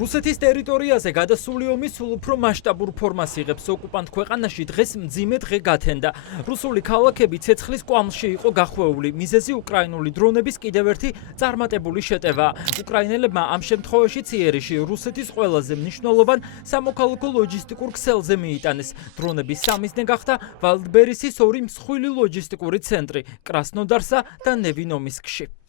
რუსეთის ტერიტორიაზე გადასული ომი სულ უფრო მასშტაბურ ფორმას იღებს. ოკუპანტ ქვეყანაში დღეს მძიმე დღე გათენდა. რუსული ქალაქები ცეცხლის კვამლში იყო გახვეული. მიზეზი უკრაინული დრონების კიდევ ერთი წარმატებული შეტევაა. უკრაინელებმა ამ შემთხვევაში ციერიში რუსეთის ყველაზე მნიშვნელოვან სამოქალაქო ლოჯისტიკურ ქსელზე მიიტანეს. დრონების სამიზნე გახდა ვალდბერისის ორი მსხვილი ლოჯისტიკური ცენტრი კრასნოდარსა და ნევინომისკში.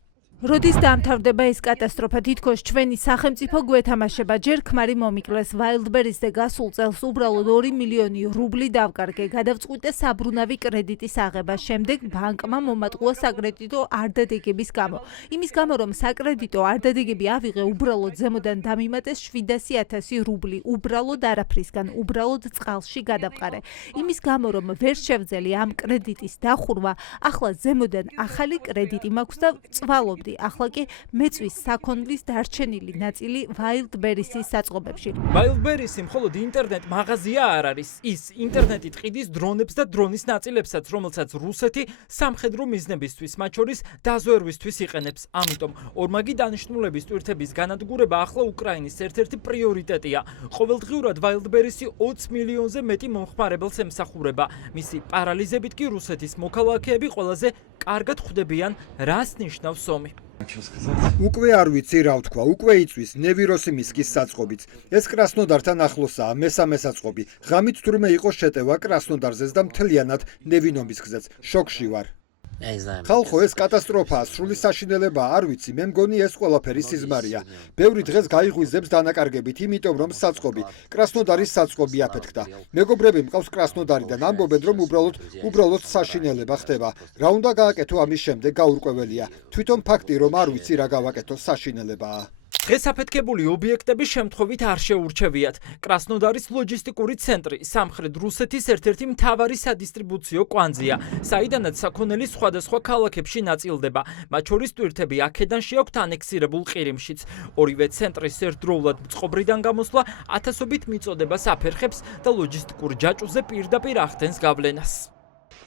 როდის დამთავრდება ეს კატასტროფა, თითქოს ჩვენი სახელმწიფო გვეთამაშება, ჯერ ქმარი მომიკლეს. ვალდბერისზე გასულ წელს უბრალოდ 2 მილიონი რუბლი დავკარგე, გადავწყვიტე საბრუნავი კრედიტის აღება. შემდეგ ბანკმა მომატყუა საკრედიტო არდადეგების გამო. იმის გამო, რომ საკრედიტო არდადეგები ავიღე, უბრალოდ ზემოდან დამიმატეს 700.000 რუბლი, უბრალოდ არაფრისგან, უბრალოდ წყალში გადავყარე. იმის გამო, რომ ვერ შევძელი ამ კრედიტის დახურვა, ახლა ზემოდან ახალი კრედიტი მაქვს და წვალობდი. ახლა კი მეწვის საქონლის დარჩენილი ნაწილი ვალდბერისის საწყობებში. ვალდბერისი მხოლოდ ინტერნეტ მაღაზია არ არის. ის ინტერნეტით ყიდის დრონებს და დრონის ნაწილებსაც, რომელსაც რუსეთი სამხედრო მიზნებისთვის, მათ შორის დაზვერვისთვის იყენებს. ამიტომ ორმაგი დანიშნულების ტვირთების განადგურება ახლა უკრაინის ერთ-ერთი პრიორიტეტია. ყოველდღიურად ვალდბერისი 20 მილიონზე მეტი მომხმარებელს ემსახურება. მისი პარალიზებით კი რუსეთის მოქალაქეები ყველაზე კარგად ხვდებიან, რას ნიშნავს ომი. უკვე არ ვიცი რა ვთქვა, უკვე იწვის ნევიროსიმისკის საწყობიც. ეს კრასნოდართან ახლოსაა, მესამე საწყობი. ღამით თურმე იყო შეტევა კრასნოდარზეც და მთლიანად ნევინომისკზეც. შოკში ვარ. ხალხო, ეს კატასტროფაა, სრული საშინელება, არ ვიცი, მე მგონი ეს ყველაფერი სიზმარია. ბევრი დღეს გაიღვიძებს დანაკარგებით, იმიტომ რომ საწყობი, კრასნოდარის საწყობი აფეთქდა. მეგობრები მყავს კრასნოდარიდან, ამბობენ რომ უბრალოდ საშინელება ხდება. რა უნდა გააკეთო ამის შემდეგ გაურკვეველია. თვითონ ფაქტი რომ არ ვიცი რა გავაკეთო საშინელებაა. დღეს აფეთქებული ობიექტები შემთხვევით არ შეურჩევიათ. კრასნოდარის ლოჯისტიკური ცენტრი სამხრეთ რუსეთის ერთ-ერთი მთავარი სადისტრიბუციო კვანძია, საიდანაც საქონელი სხვადასხვა ქალაქებში ნაწილდება. მათ შორის ტვირთები აქედან შეაქვთ ანექსირებულ ყირიმშიც. ორივე ცენტრის ერთდროულად წყობრიდან გამოსვლა ათასობით მიწოდებას აფერხებს და ლოჯისტიკურ ჯაჭვზე პირდაპირ ახდენს გავლენას.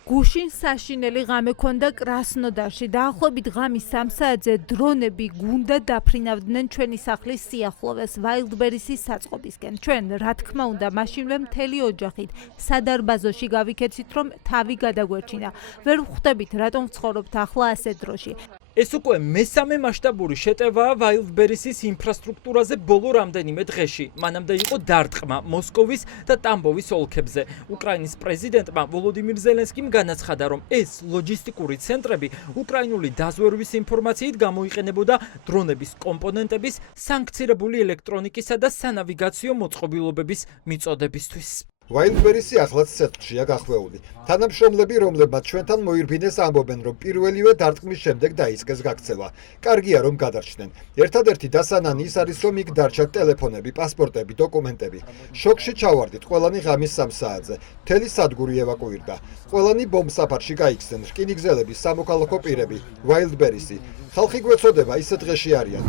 გუშინ საშინელი ღამე ქონდა კრასნოდარში. დაახლოებით ღამის 3 საათზე დრონები გუნდა დაფრინავდნენ ჩვენი სახლის სიახლოვეს ვალდბერისის საწყობისკენ. ჩვენ, რა თქმა უნდა, მაშინვე მთელი ოჯახით სადარბაზოში გავიქეცით, რომ თავი გადაგვერჩინა. ვერ ვხვდებით, რატომ ვცხოვრობთ ახლა ასე დროში. ეს უკვე მესამე მასშტაბური შეტევაა ვალდბერისის ინფრასტრუქტურაზე ბოლო რამდენიმე დღეში. მანამდე იყო დარტყმა მოსკოვის და ტამბოვის ოლქებზე. უკრაინის პრეზიდენტმა ვოლოდიმირ ზელენსკიმ განაცხადა, რომ ეს ლოჯისტიკური ცენტრები უკრაინული დაზვერვის ინფორმაციით გამოიყენებოდა დრონების კომპონენტების, სანქცირებული ელექტრონიკისა და სანავიგაციო მოწყობილობების მიწოდებისთვის. ვალდბერისი ახლაც ცეცხლშია გახვეული. თანამშრომლები, რომლებმაც ჩვენთან მოირბინეს, ამბობენ, რომ პირველივე დარტყმის შემდეგ დაიწყეს გაქცევა. კარგია, რომ გადარჩნენ. ერთადერთი დასანანი ის არის, რომ იქ დარჩათ ტელეფონები, პასპორტები, დოკუმენტები. შოკში ჩავარდით ყველანი ღამის 3 საათზე. მთელი სადგური ევაკუირდა. ყველანი ბომბსაფარში გაიქცნენ. რკინიგზელები, სამოქალაქო პირები, ვალდბერისი. ხალხი გვეცოდება, ისე დღეში არიან.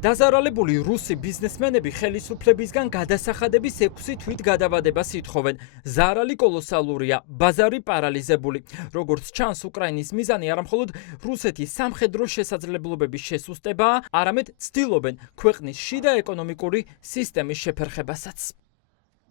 დაზარალებული რუსი ბიზნესმენები ხელისუფლებისგან გადასახადების 6 თვით გადავადებას ითხოვენ. ზარალი კოლოსალურია, ბაზარი პარალიზებული. როგორც ჩანს, უკრაინის მიზანი არამხოლოდ რუსეთის სამხედრო შესაძლებლობების შესუსტებაა, არამედ ცდილობენ ქვეყნის შიდა ეკონომიკური სისტემის შეფერხებასაც.